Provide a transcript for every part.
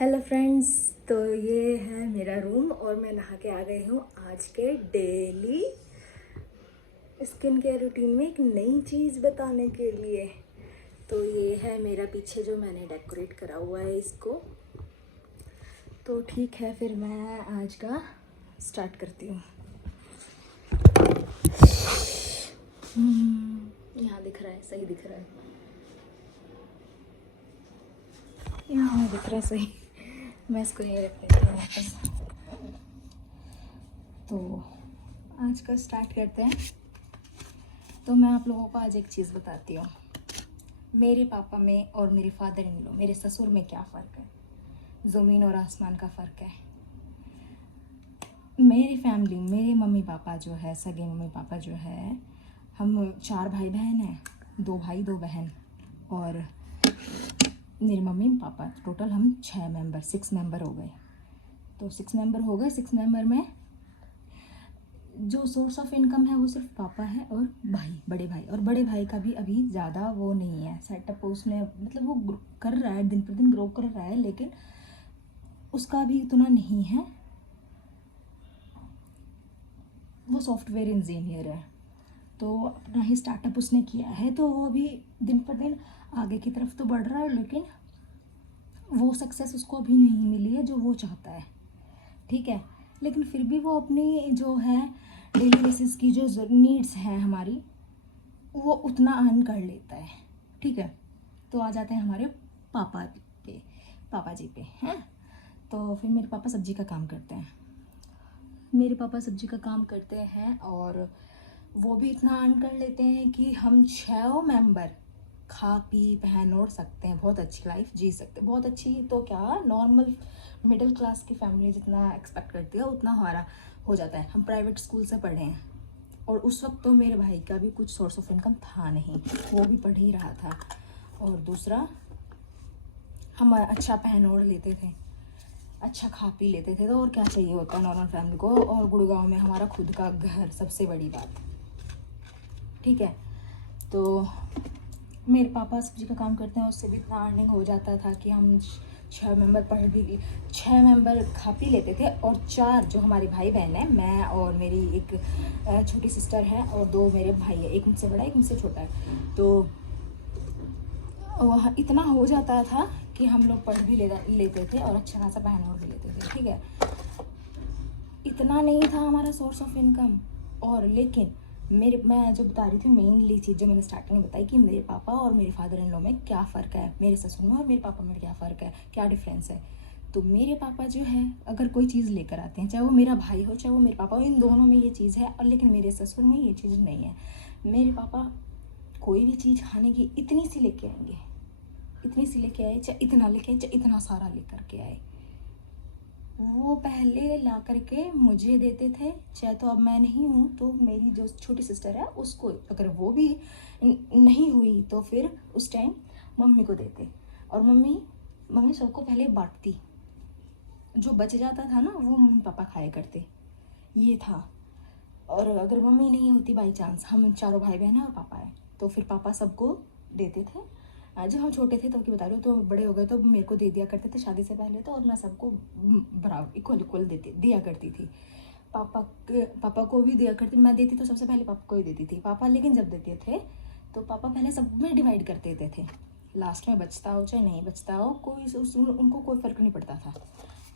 Hello friends. तो ये है मेरा रूम और मैं नहा के आ गई हूँ आज के डेली स्किन केयर रूटीन में एक नई चीज़ बताने के लिए। तो ये है मेरा पीछे जो मैंने डेकोरेट करा हुआ है इसको। तो ठीक है, फिर मैं आज का स्टार्ट करती हूँ। यहाँ दिख रहा है, सही दिख रहा है, यहाँ दिख रहा है सही। मैं इसको यहीं रख देती हूँ वापस। तो आज का स्टार्ट करते हैं। तो मैं आप लोगों को आज एक चीज़ बताती हूँ, मेरे पापा में और मेरे फादर इन लॉ, मेरे ससुर में क्या फ़र्क है। ज़मीन और आसमान का फ़र्क है। मेरी फैमिली, मेरे मम्मी पापा जो है, सगे मम्मी पापा जो है, हम 4 भाई बहन हैं, 2 भाई 2 बहन। और मेरे मम्मी पापा टोटल हम 6 मेंबर हो गए। तो 6 मेंबर हो गए। 6 मेंबर में जो सोर्स ऑफ इनकम है वो सिर्फ पापा है और भाई, बड़े भाई। और बड़े भाई का भी अभी ज़्यादा वो नहीं है सेटअप, उसने मतलब वो कर रहा है, दिन पर दिन ग्रो कर रहा है, लेकिन उसका भी इतना नहीं है। वो सॉफ्टवेयर इंजीनियर है, तो अपना ही स्टार्टअप उसने किया है। तो वो भी दिन पर दिन आगे की तरफ तो बढ़ रहा है, लेकिन वो सक्सेस उसको अभी नहीं मिली है जो वो चाहता है। ठीक है, लेकिन फिर भी वो अपनी जो है डेली बेसिस की जो नीड्स हैं हमारी, वो उतना अर्न कर लेता है। ठीक है, तो आ जाते हैं हमारे पापा पे, पापा जी पे हैं। तो फिर मेरे पापा सब्जी का काम करते हैं। मेरे पापा सब्जी का काम करते हैं और वो भी इतना अर्न कर लेते हैं कि हम 6 मेंबर खा पी पहन ओढ़ सकते हैं, बहुत अच्छी लाइफ जी सकते हैं। बहुत अच्छी तो क्या, नॉर्मल मिडिल क्लास की फैमिली जितना एक्सपेक्ट करती है उतना हमारा हो जाता है। हम प्राइवेट स्कूल से पढ़े हैं और उस वक्त तो मेरे भाई का भी कुछ सोर्स ऑफ इनकम था नहीं, वो भी पढ़ ही रहा था। और दूसरा, हम अच्छा पहन ओढ़ लेते थे, अच्छा खा पी लेते थे, तो और क्या चाहिए होता है नॉर्मल फैमिली को। और गुड़गांव में हमारा खुद का घर, सबसे बड़ी बात। ठीक है, तो मेरे पापा सब्जी का काम करते हैं, उससे भी इतना अर्निंग हो जाता था कि हम 6 मेंबर पढ़ भी, 6 मेंबर खा पी लेते थे। और 4 जो हमारे भाई बहन हैं, मैं और मेरी एक छोटी सिस्टर है और 2 मेरे भाई है, एक मुझसे बड़ा एक मुझसे छोटा है। तो वह इतना हो जाता था कि हम लोग पढ़ भी लेते थे और अच्छा खासा पहन ओढ़ भी लेते थे। ठीक है, इतना नहीं था हमारा सोर्स ऑफ इनकम। और लेकिन मैं जो बता रही थी मेनली चीज़ जो मैंने स्टार्टिंग में बताई कि मेरे पापा और मेरे फादर इन लॉ में क्या फ़र्क है, मेरे ससुर में और मेरे पापा में क्या फ़र्क है, क्या डिफरेंस है। तो मेरे पापा जो है, अगर कोई चीज़ लेकर आते हैं, चाहे वो मेरा भाई हो चाहे वो मेरे पापा हो, इन दोनों में ये चीज़ है। और लेकिन मेरे ससुर में ये चीज़ नहीं है। मेरे पापा कोई भी चीज़ खाने की इतनी सी लेके आएंगे, इतनी सी लेके आए, चाहे इतना लेके आए, चाहे इतना सारा लेकर के आए। वो पहले ला करके मुझे देते थे, चाहे तो अब मैं नहीं हूँ तो मेरी जो छोटी सिस्टर है उसको, अगर वो भी नहीं हुई तो फिर उस टाइम मम्मी को देते। और मम्मी सबको पहले बांटती, जो बच जाता था ना वो मम्मी पापा खाया करते, ये था। और अगर मम्मी नहीं होती बाई चांस, हम चारों भाई बहन हैं और पापा है, तो फिर पापा सबको देते थे। जब हम छोटे थे तो की बता रही हूँ, तो बड़े हो गए तो मेरे को दे दिया करते थे शादी से पहले तो, और मैं सबको बराबर इक्वल इक्वल दिया करती थी। पापा को भी दिया करती, मैं देती तो सबसे पहले पापा को ही देती थी। पापा लेकिन जब देते थे तो पापा पहले सब में डिवाइड कर देते थे, लास्ट में बचता हो चाहे नहीं बचता हो, उनको कोई फ़र्क नहीं पड़ता था।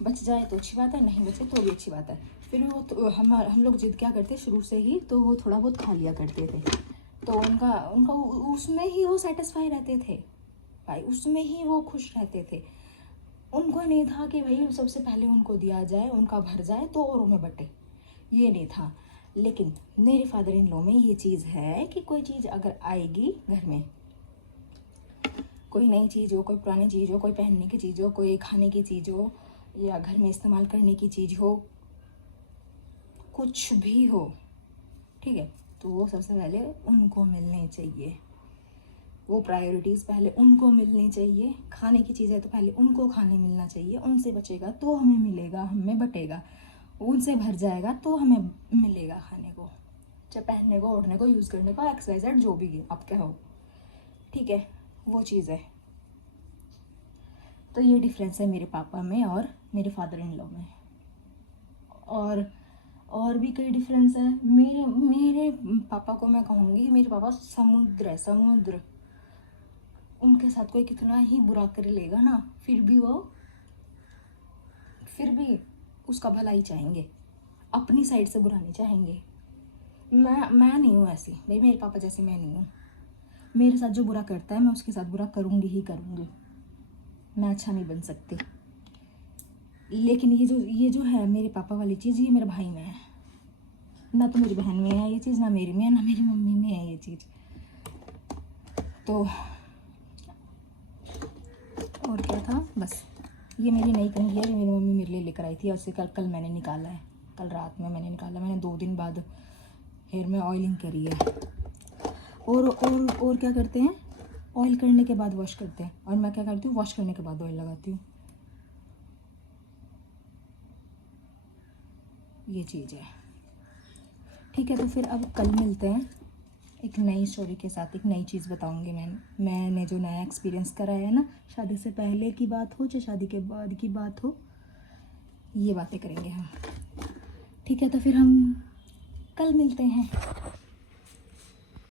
बच जाए तो अच्छी बात है, नहीं बचे तो भी अच्छी बात है। फिर वो तो हम लोग जिद क्या करते शुरू से ही, तो वो थोड़ा बहुत खा लिया करते थे। तो उनका उनका उसमें ही वो सेटिस्फाई रहते थे भाई, उसमें ही वो खुश रहते थे। उनको नहीं था कि भाई सबसे पहले उनको दिया जाए, उनका भर जाए तो औरों में बटे, ये नहीं था। लेकिन मेरे फादर इन लॉ में ये चीज़ है कि कोई चीज़ अगर आएगी घर में, कोई नई चीज़ हो, कोई पुरानी चीज़ हो, कोई पहनने की चीज़ हो, कोई खाने की चीज़ हो, या घर में इस्तेमाल करने की चीज़ हो, कुछ भी हो, ठीक है, तो वो सबसे पहले उनको मिलने चाहिए। वो प्रायोरिटीज़ पहले उनको मिलनी चाहिए। खाने की चीज़ है तो पहले उनको खाने मिलना चाहिए, उनसे बचेगा तो हमें मिलेगा, हमें बटेगा। उनसे भर जाएगा तो हमें मिलेगा खाने को, चाहे पहनने को, ओढ़ने को, यूज़ करने को, XYZ जो भी आप कहो। ठीक है, वो चीज़ है। तो ये डिफरेंस है मेरे पापा में और मेरे फादर इन लॉ में। और भी कई डिफरेंस है। मेरे मेरे पापा को मैं कहूँगी, मेरे पापा समुद्र है, समुद्र। उनके साथ कोई कितना ही बुरा कर लेगा ना, फिर भी उसका भला ही चाहेंगे, अपनी साइड से बुरा नहीं चाहेंगे। मैं नहीं हूँ ऐसी भाई, मेरे पापा जैसे मैं नहीं हूँ। मेरे साथ जो बुरा करता है मैं उसके साथ बुरा करूँगी ही करूँगी, मैं अच्छा नहीं बन सकती। लेकिन ये जो है मेरे पापा वाली चीज़, ये मेरे भाई में है, ना तो मेरी बहन में है ये चीज़, ना मेरी में है, ना मेरी मम्मी में है ये चीज़। तो और क्या था, बस ये मेरी नई कंघी है जो मेरी मम्मी मेरे लिए लेकर आई थी, और उसे कल मैंने निकाला है, कल रात में मैंने निकाला। मैंने 2 दिन बाद हेयर में ऑयलिंग करी है। और क्या करते हैं, ऑयल करने के बाद वॉश करते हैं, और मैं क्या करती हूँ, वॉश करने के बाद ऑयल लगाती हूँ। ये चीज़ है। ठीक है, तो फिर अब कल मिलते हैं एक नई स्टोरी के साथ। एक नई चीज़ बताऊंगी मैंने जो नया एक्सपीरियंस करा है ना, शादी से पहले की बात हो चाहे शादी के बाद की बात हो, ये बातें करेंगे हम। ठीक है, तो फिर हम कल मिलते हैं।